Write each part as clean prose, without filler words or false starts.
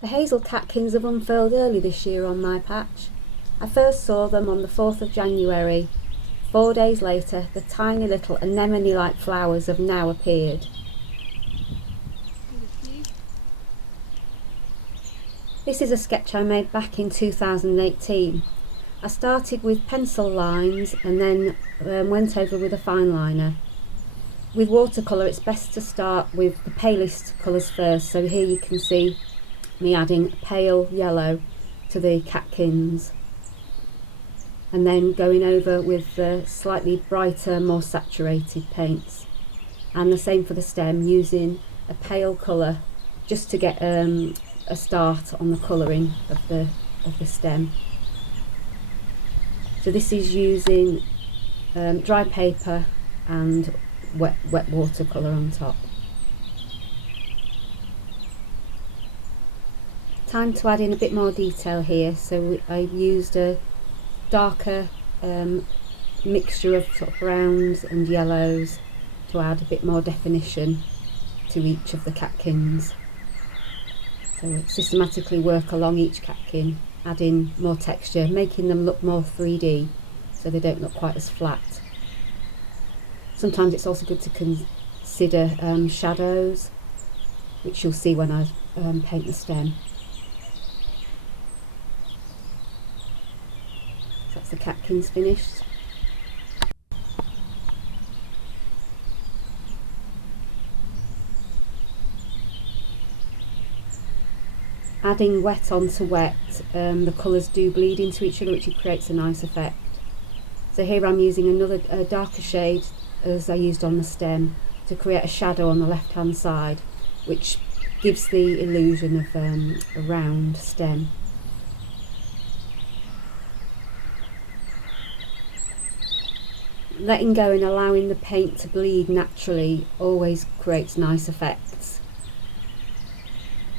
The Hazel Catkins have unfurled early this year on my patch. I first saw them on the 4th of January. 4 days later, the tiny little anemone-like flowers have now appeared. This is a sketch I made back in 2018. I started with pencil lines and then went over with a fineliner. With watercolour, it's best to start with the palest colours first, so here you can see me adding pale yellow to the catkins and then going over with the slightly brighter, more saturated paints, and the same for the stem, using a pale colour just to get a start on the colouring of the stem. So this is using dry paper and wet watercolour on top. Time to add in a bit more detail here, so I used a darker mixture of sort of browns and yellows to add a bit more definition to each of the catkins. So systematically work along each catkin, adding more texture, making them look more 3D so they don't look quite as flat. Sometimes it's also good to consider shadows, which you'll see when I paint the stem. So that's the catkins finished. Adding wet onto wet, the colours do bleed into each other, which creates a nice effect. So here I'm using another darker shade as I used on the stem to create a shadow on the left hand side, which gives the illusion of a round stem. Letting go and allowing the paint to bleed naturally always creates nice effects,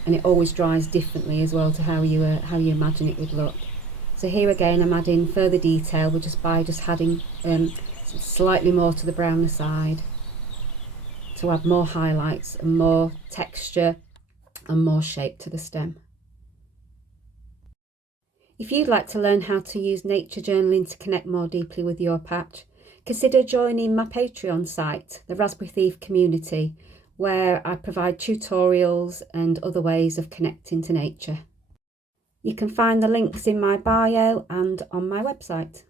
and it always dries differently as well to how you imagine it would look. So here again I'm adding further detail by just adding slightly more to the browner side to add more highlights and more texture and more shape to the stem. If you'd like to learn how to use nature journaling to connect more deeply with your patch, consider joining my Patreon site, the Raspberry Thief community, where I provide tutorials and other ways of connecting to nature. You can find the links in my bio and on my website.